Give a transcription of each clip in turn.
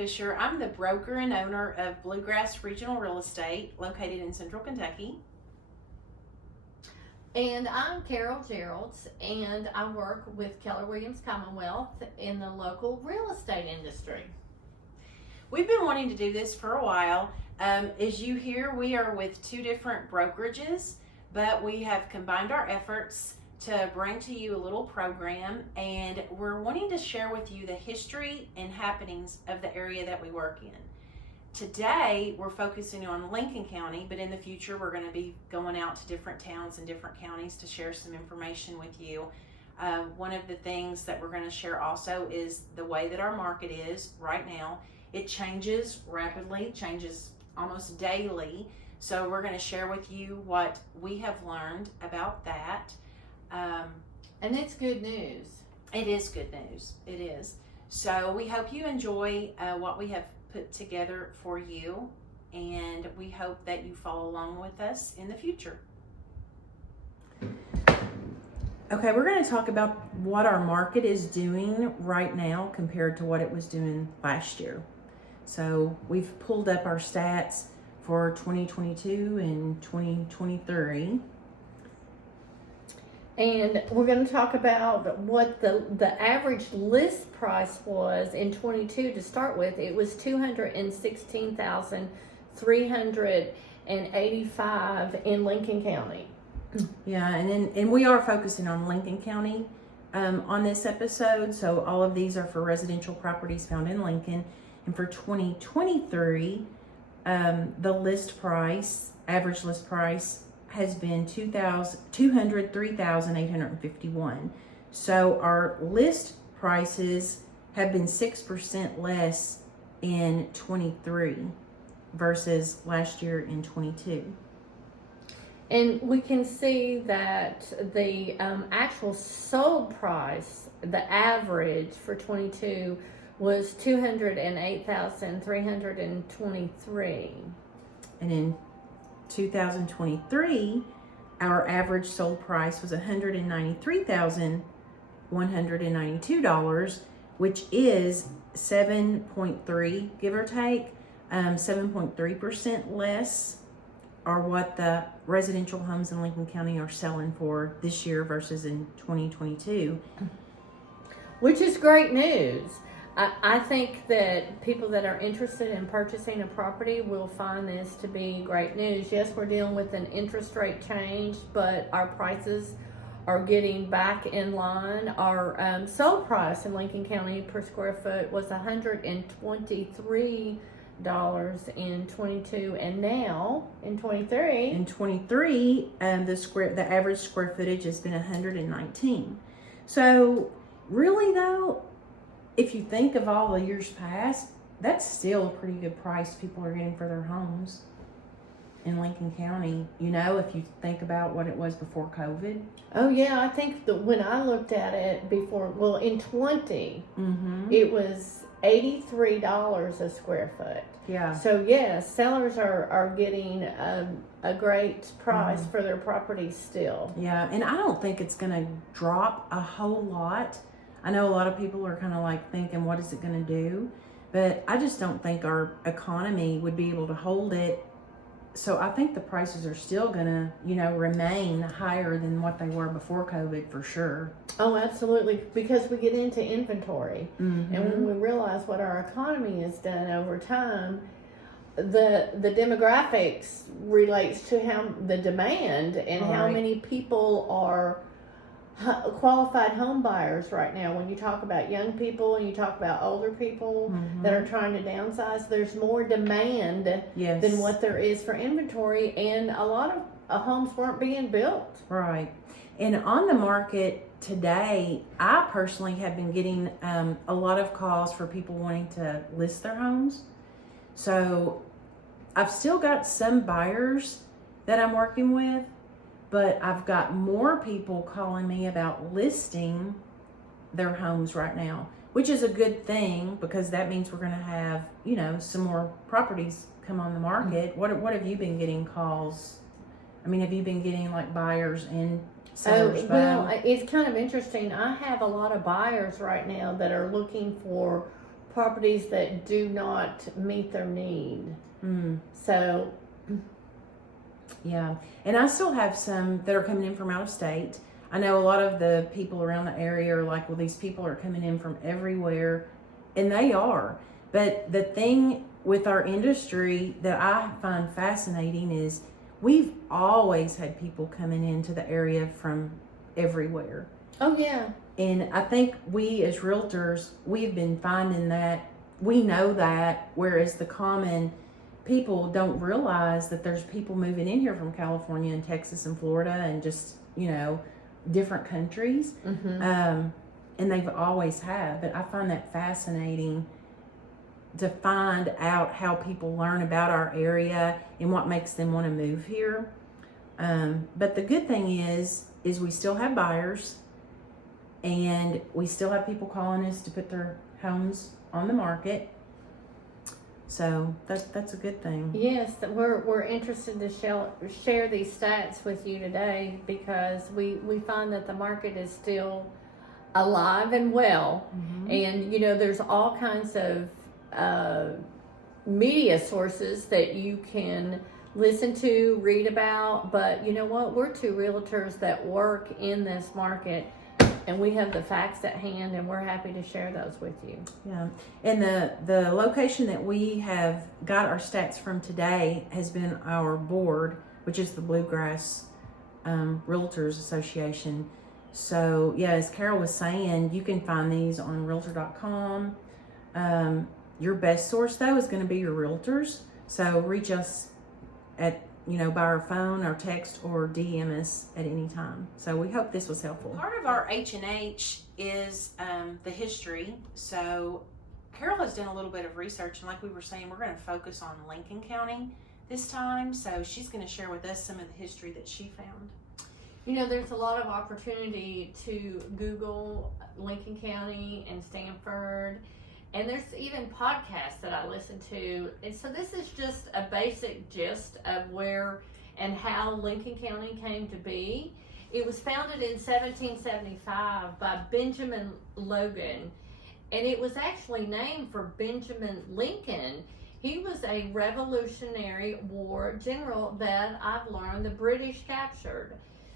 Fisher. I'm the broker and owner of Bluegrass Regional Real Estate located in Central Kentucky. And I'm Carol Geralds, and I work with Keller Williams Commonwealth in the local real estate industry. We've been wanting to do this for a while. As you hear, we are with two different brokerages, but we have combined our efforts to bring to you a little program, and we're wanting to share with you the history and happenings of the area that we work in. Today, we're focusing on Lincoln County, but in the future, we're going to be going out to different towns and different counties to share some information with you. One of the things that we're going to share also is the way that our market is right now. It changes rapidly, changes almost daily. So we're going to share with you what we have learned about that. And it's good news. It is good news. It is. So we hope you enjoy what we have put together for you, and we hope that you follow along with us in the future. Okay, we're going to talk about what our market is doing right now compared to what it was doing last year. So we've pulled up our stats for 2022 and 2023. And we're going to talk about what the average list price was in 22 to start with. It was $216,385 in Lincoln County. Yeah, and we are focusing on Lincoln County on this episode. So all of these are for residential properties found in Lincoln. And for 2023, the list price, average list price, has been $203,851. So our list prices have been 6% less in 23 versus last year in 22. And we can see that the actual sold price, the average for 22, was $208,323. And in 2023, our average sold price was $193,192, which is 7.3, give or take, 7.3% less are what the residential homes in Lincoln County are selling for this year versus in 2022. Which is great news. I think that people that are interested in purchasing a property will find this to be great news. Yes, we're dealing with an interest rate change, but our prices are getting back in line. Our sold price in Lincoln County per square foot was $123 in 22, and now in 23. In 23, the average square footage has been 119. So really though, if you think of all the years past, that's still a pretty good price people are getting for their homes in Lincoln County. You know, if you think about what it was before COVID. Oh yeah, I think that when I looked at it before, well, in 20, it was $83 a square foot. Yeah. So yes, sellers are getting a great price for their properties still. Yeah, and I don't think it's going to drop a whole lot. I know a lot of people are kind of like thinking, what is it going to do? But I just don't think our economy would be able to hold it. So I think the prices are still going to, remain higher than what they were before COVID for sure. Oh, absolutely. Because we get into inventory. And when we realize what our economy has done over time, the demographics relates to how the demand and how many people are qualified home buyers right now. When you talk about young people and you talk about older people that are trying to downsize, there's more demand than what there is for inventory, and a lot of homes weren't being built. Right. And on the market today, I personally have been getting a lot of calls for people wanting to list their homes. So I've still got some buyers that I'm working with, but I've got more people calling me about listing their homes right now, which is a good thing because that means we're going to have, some more properties come on the market. What have you been getting calls? I mean, have you been getting like buyers and sellers? Well, it's kind of interesting. I have a lot of buyers right now that are looking for properties that do not meet their need. Mm. So, Yeah, and I still have some that are coming in from out of state. I know a lot of the people around the area are like, well, these people are coming in from everywhere, and they are. But the thing with our industry that I find fascinating is we've always had people coming into the area from everywhere. oh yeah, And I think we as realtors, we've been finding that we know that, whereas the common people don't realize that there's people moving in here from California and Texas and Florida and just, different countries. mm-hmm. And they've always have. But I find that fascinating to find out how people learn about our area and what makes them want to move here. But the good thing is we still have buyers, and we still have people calling us to put their homes on the market. So that's a good thing. Yes, we're interested to share these stats with you today because we find that the market is still alive and well. Mm-hmm. And there's all kinds of media sources that you can listen to, read about, but you know what, we're two realtors that work in this market, and we have the facts at hand, and we're happy to share those with you. Yeah, and the location that we have got our stats from today has been our board, which is the Bluegrass Realtors Association. So yeah, as Carol was saying, you can find these on Realtor.com. Your best source though is going to be your realtors. So reach us at by our phone or text or DM us at any time. So we hope this was helpful. Part of our H&H is the history. So Carol has done a little bit of research, and like we were saying, we're going to focus on Lincoln County this time. So she's going to share with us some of the history that she found. There's a lot of opportunity to Google Lincoln County and Stanford, and there's even podcasts that I listen to. And so this is just a basic gist of where and how Lincoln County came to be. It was founded in 1775 by Benjamin Logan, and it was actually named for Benjamin Lincoln. He was a Revolutionary War general that I've learned the British captured.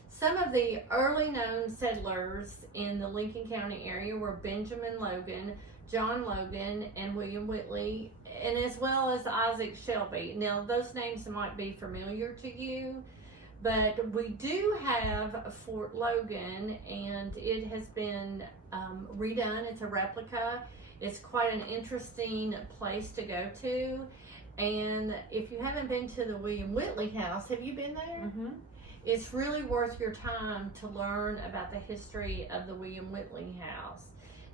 Some of the early known settlers in the Lincoln County area were Benjamin Logan, John Logan, and William Whitley, and as well as Isaac Shelby. Now, those names might be familiar to you, but we do have Fort Logan, and it has been redone. It's a replica. It's quite an interesting place to go to. And if you haven't been to the William Whitley house, have you been there? Mm-hmm. It's really worth your time to learn about the history of the William Whitley house.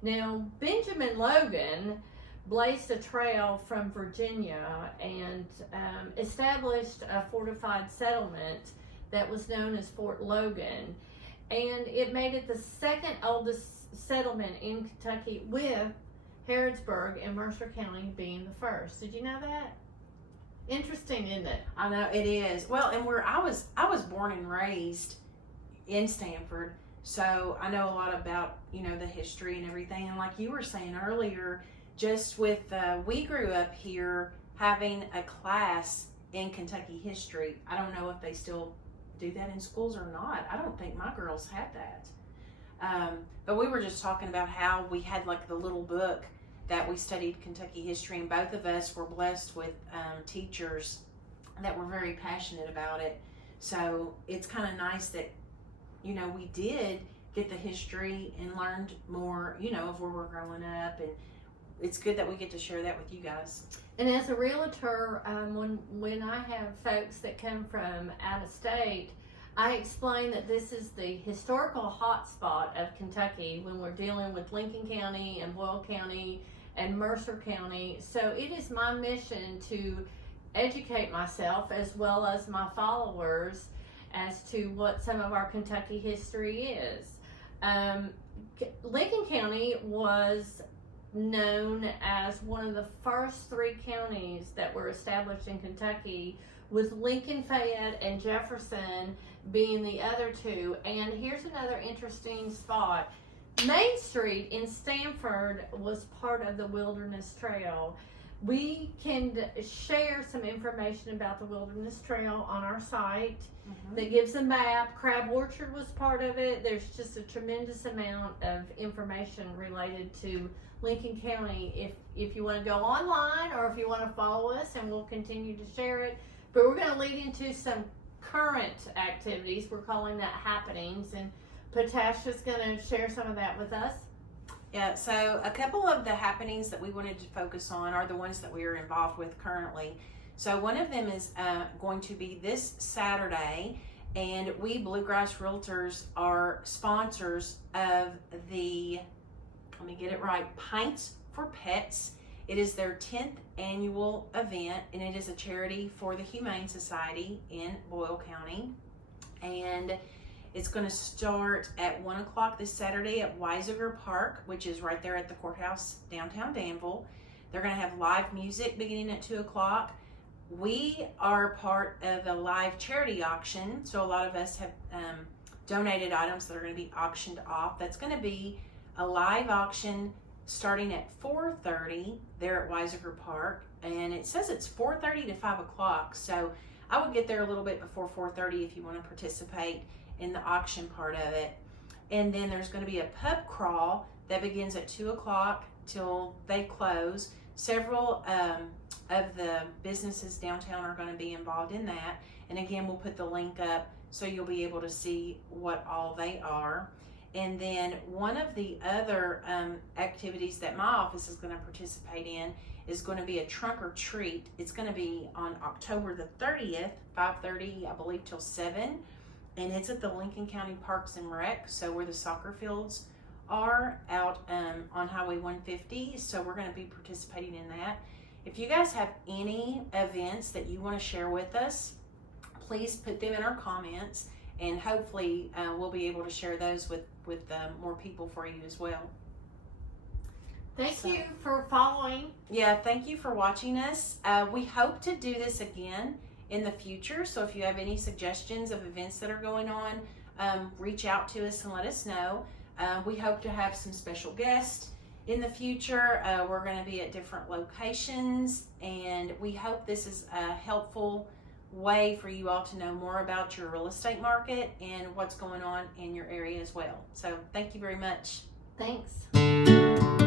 Now, Benjamin Logan blazed a trail from Virginia and established a fortified settlement that was known as Fort Logan. And it made it the second oldest settlement in Kentucky, with Harrodsburg and Mercer County being the first. Did you know that? Interesting, isn't it? I know it is. Well, and I was born and raised in Stanford, so I know a lot about the history and everything. And like you were saying earlier, just with we grew up here having a class in Kentucky history. I don't know if they still do that in schools or not. I don't think my girls had that. But we were just talking about how we had like the little book that we studied Kentucky history, and both of us were blessed with teachers that were very passionate about it. So it's kind of nice that we did get the history and learned more of where we're growing up, and it's good that we get to share that with you guys. And as a realtor, when I have folks that come from out of state, I explain that this is the historical hotspot of Kentucky when we're dealing with Lincoln County and Boyle County and Mercer County. So it is my mission to educate myself as well as my followers as to what some of our Kentucky history is. Lincoln County was known as one of the first three counties that were established in Kentucky, with Lincoln, Fayette, and Jefferson being the other two. And here's another interesting spot. Main Street in Stanford was part of the Wilderness Trail. We can share some information about the Wilderness Trail on our site that gives a map. Crab Orchard was part of it. There's just a tremendous amount of information related to Lincoln County if you want to go online or if you want to follow us, and we'll continue to share it. But we're going to lead into some current activities. We're calling that happenings, and Patachia's going to share some of that with us. Yeah, so a couple of the happenings that we wanted to focus on are the ones that we are involved with currently. So one of them is going to be this Saturday, and we Bluegrass Realtors are sponsors of the, let me get it right, Pints for Pets. It is their 10th annual event, and it is a charity for the Humane Society in Boyle County. And it's going to start at 1 o'clock this Saturday at Weisiger Park, which is right there at the courthouse downtown Danville. They're going to have live music beginning at 2 o'clock. We are part of a live charity auction, so a lot of us have donated items that are going to be auctioned off. That's going to be a live auction starting at 4:30 there at Weisiger Park, and it says it's 4:30 to 5 o'clock, so I would get there a little bit before 4:30 if you want to participate in the auction part of it. And then there's going to be a pub crawl that begins at 2 o'clock till they close. Several of the businesses downtown are going to be involved in that, and again, we'll put the link up so you'll be able to see what all they are. And then one of the other activities that my office is going to participate in is going to be a trunk or treat. It's going to be on October the 30th, 5:30, I believe, till 7. And it's at the Lincoln County Parks and Rec, so where the soccer fields are out on Highway 150. So we're going to be participating in that. If you guys have any events that you want to share with us, please put them in our comments, and hopefully we'll be able to share those with more people for you as well. Thank you for following. Yeah, thank you for watching us. We hope to do this again in the future, so if you have any suggestions of events that are going on, reach out to us and let us know. We hope to have some special guests in the future. We're going to be at different locations, and we hope this is a helpful way for you all to know more about your real estate market and what's going on in your area as well. So thank you very much. Thanks.